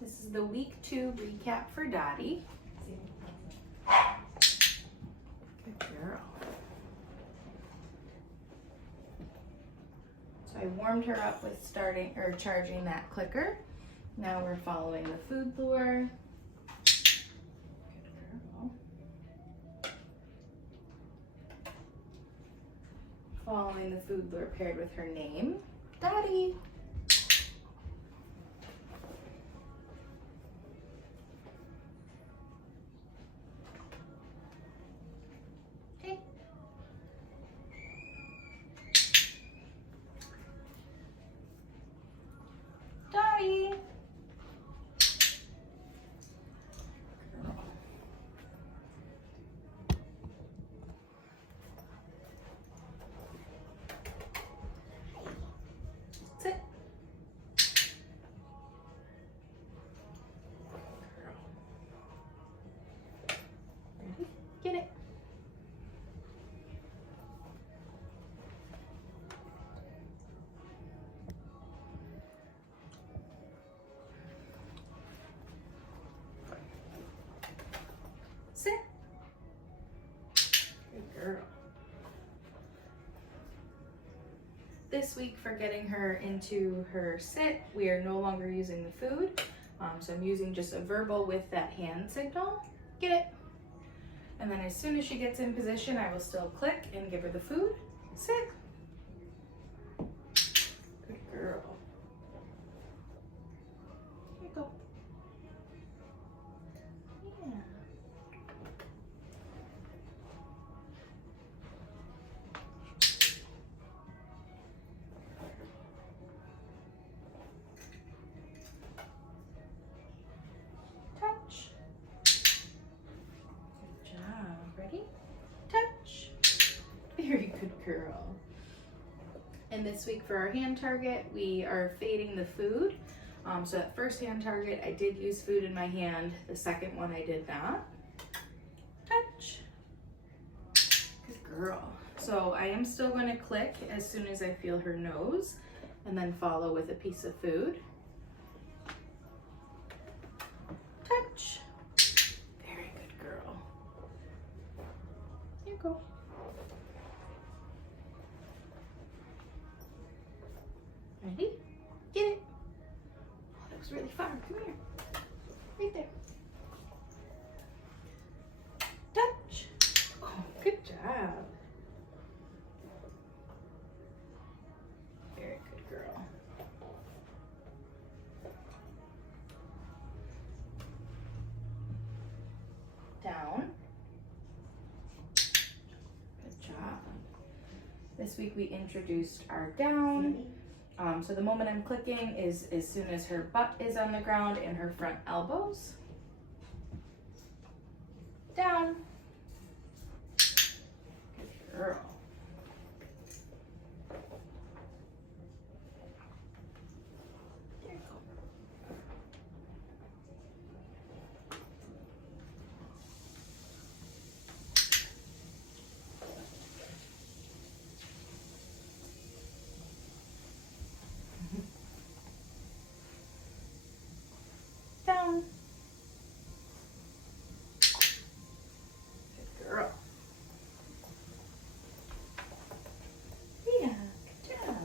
This is the week 2 recap for Dottie. Good girl. So I warmed her up with charging that clicker. Now we're following the food lure. Good girl. Following the food lure paired with her name, Dottie. Dottie. Sit. Ready? Get it. Sit. Good girl. This week for getting her into her sit, we are no longer using the food. So I'm using just a verbal with that hand signal. Get it. And then as soon as she gets in position, I will still click and give her the food. Sit. Good girl. Here you go. Yeah. Touch. Good job. Ready? Touch. Very good girl. And this week for our hand target, we are fading the food. So that first hand target, I did use food in my hand. The second one, I did not. Touch. Good girl. So I am still going to click as soon as I feel her nose, and then follow with a piece of food. Touch. Very good girl. Here you go. Ready? Get it. Oh, that was really far. Come here. Right there. Touch. Oh, good job. Very good girl. Down. Good job. This week we introduced our down. So the moment I'm clicking is as soon as her butt is on the ground and her front elbows. Down. Good girl. There you go. Down. Good girl. Yeah, good job.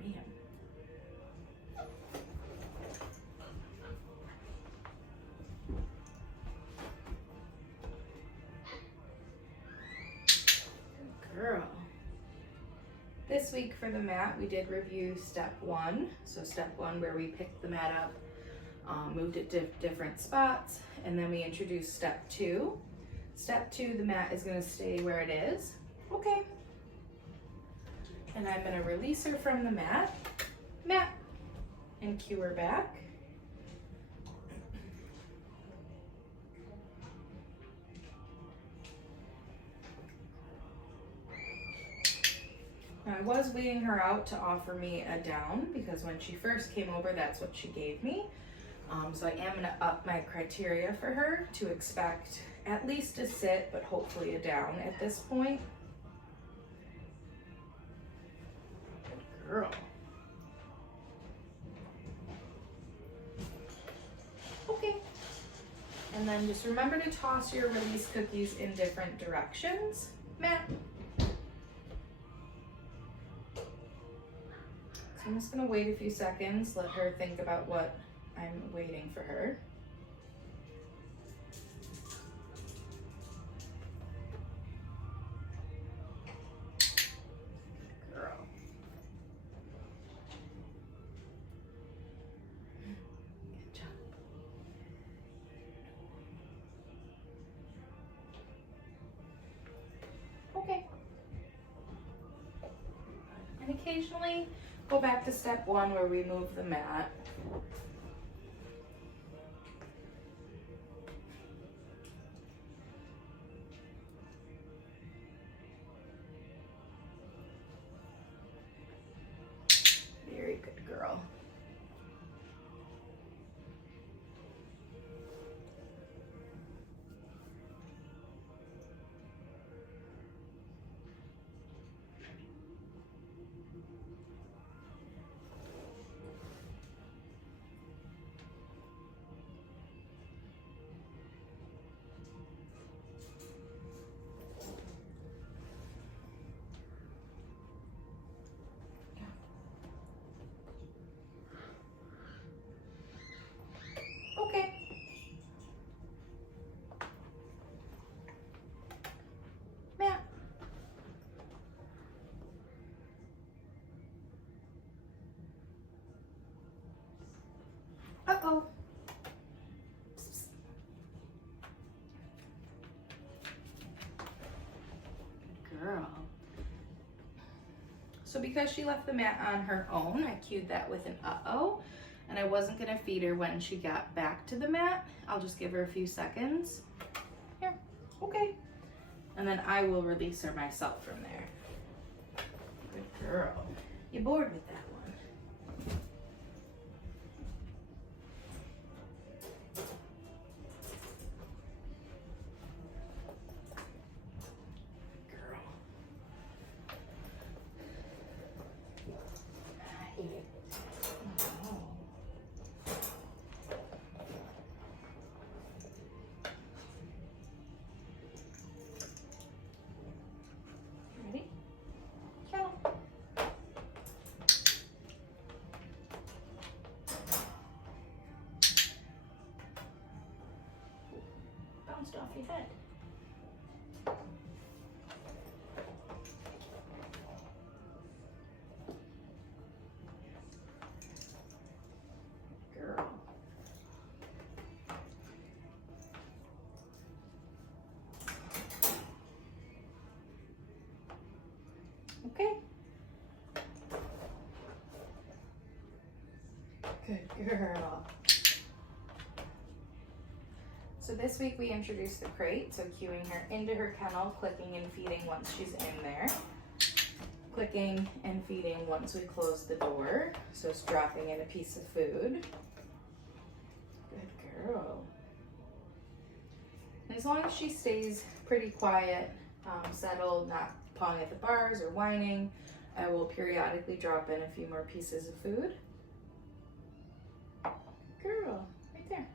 Man. Girl. This week for the mat, we did review step 1. So step 1 where we picked the mat up, moved it to different spots, and then we introduced step 2. Step 2, the mat is going to stay where it is. Okay. And I'm going to release her from the mat, and cue her back. I was waiting her out to offer me a down because when she first came over, that's what she gave me. So I am gonna up my criteria for her to expect at least a sit, but hopefully a down at this point. Good girl. Okay. And then just remember to toss your release cookies in different directions. Matt. So I'm just gonna wait a few seconds, let her think about what I'm waiting for her. Girl. Good job. Okay. And occasionally go back to step one where we move the mat. Very good girl. Okay. Matt. Uh-oh. Good girl. So because she left the mat on her own, I cued that with an uh-oh. And I wasn't gonna feed her when she got back to the mat. I'll just give her a few seconds. Here, okay. And then I will release her myself from there. Good girl. You bored with that one? Girl. Ready? Count. Bounced off your head. Girl. Okay. Good girl. So this week we introduced the crate, so cueing her into her kennel, clicking and feeding once she's in there. Clicking and feeding once we close the door, so it's dropping in a piece of food. Good girl. And as long as she stays pretty quiet, settled, not pawing at the bars or whining, I will periodically drop in a few more pieces of food. Girl, right there.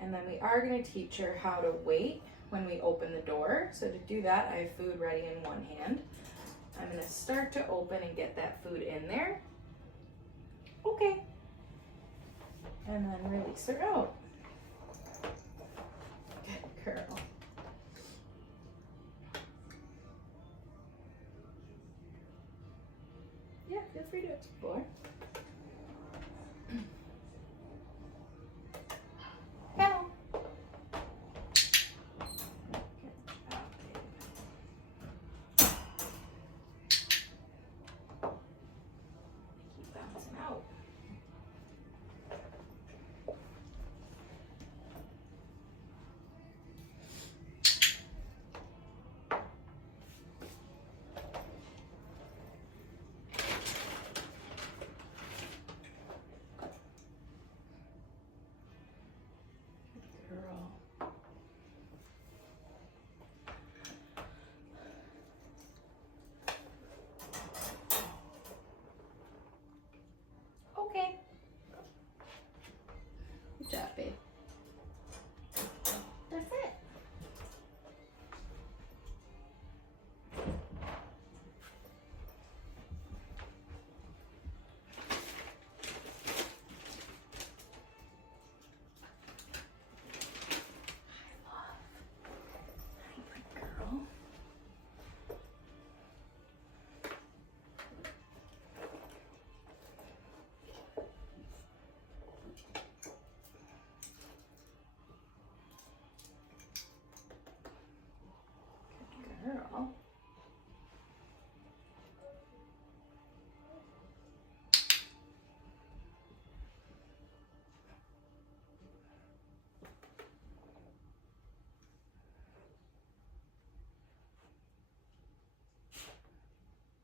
And then we are going to teach her how to wait when we open the door. So to do that, I have food ready in one hand. I'm going to start to open and get that food in there. Okay. And then release her out. Good girl. Yeah, feel free to explore. Kennel. Keep bouncing out.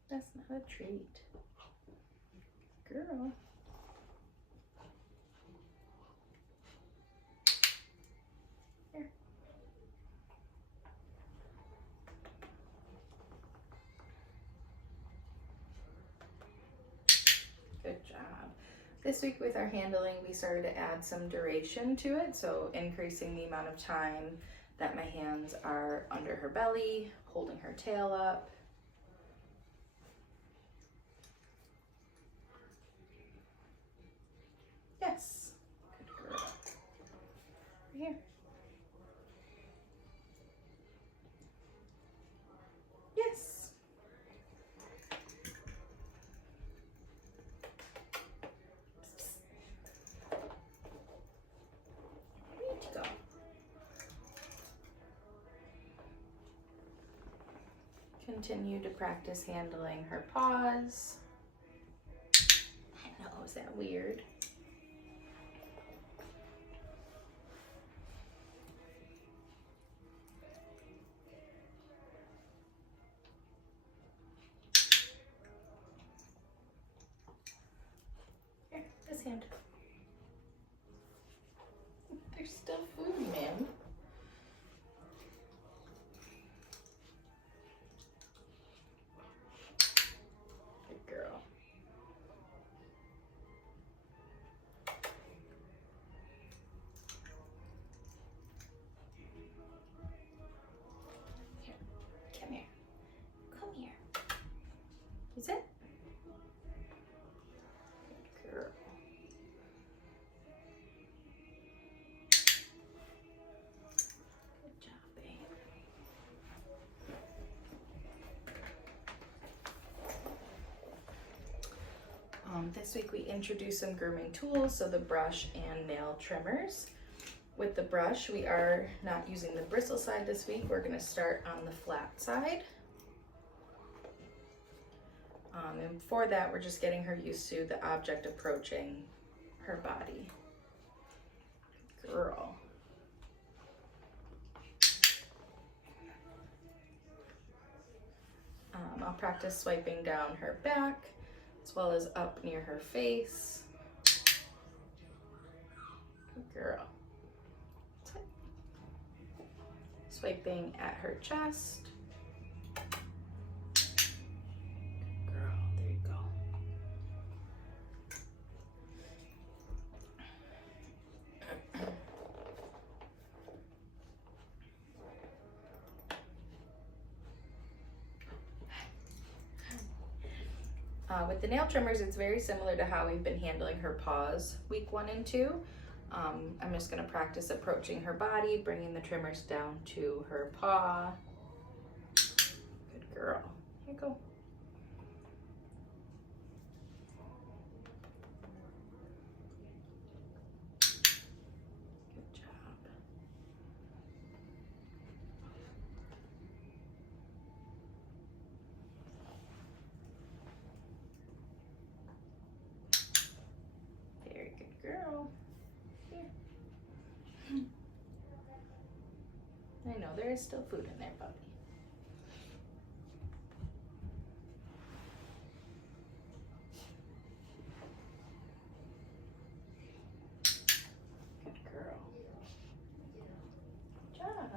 That's not a treat. Girl. Here. Good job. This week with our handling, we started to add some duration to it, so increasing the amount of time that my hands are under her belly, holding her tail up. Yes. Good girl. Right here. Yes. Ready to go. Continue to practice handling her paws. I know, is that weird? Here, this hand. There's still food, ma'am. Good girl. Here, come here. Come here. Is it? Good girl. Good job, babe. This week we introduced some grooming tools, so the brush and nail trimmers. With the brush, we are not using the bristle side this week. We're going to start on the flat side. And for that, we're just getting her used to the object approaching her body. Girl. I'll practice swiping down her back as well as up near her face. Good girl. Swiping at her chest. Good girl, there you go. With the nail trimmers, it's very similar to how we've been handling her paws week 1 and 2. I'm just going to practice approaching her body, bringing the trimmers down to her paw. Good girl. Here you go. Good job. Very good girl. I know, there is still food in there, puppy. Good girl. Good job.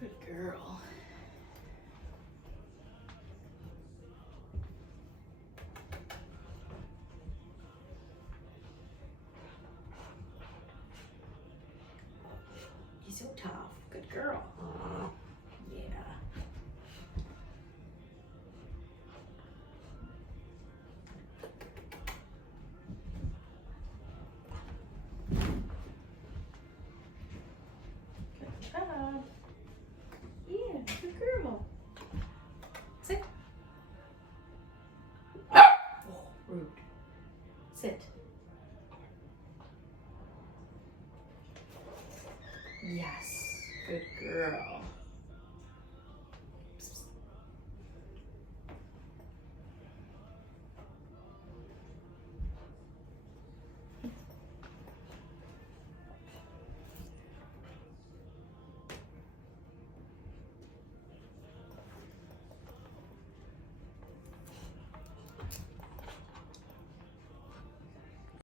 Good girl. You're so tough. Good girl. Yeah. Good Good girl.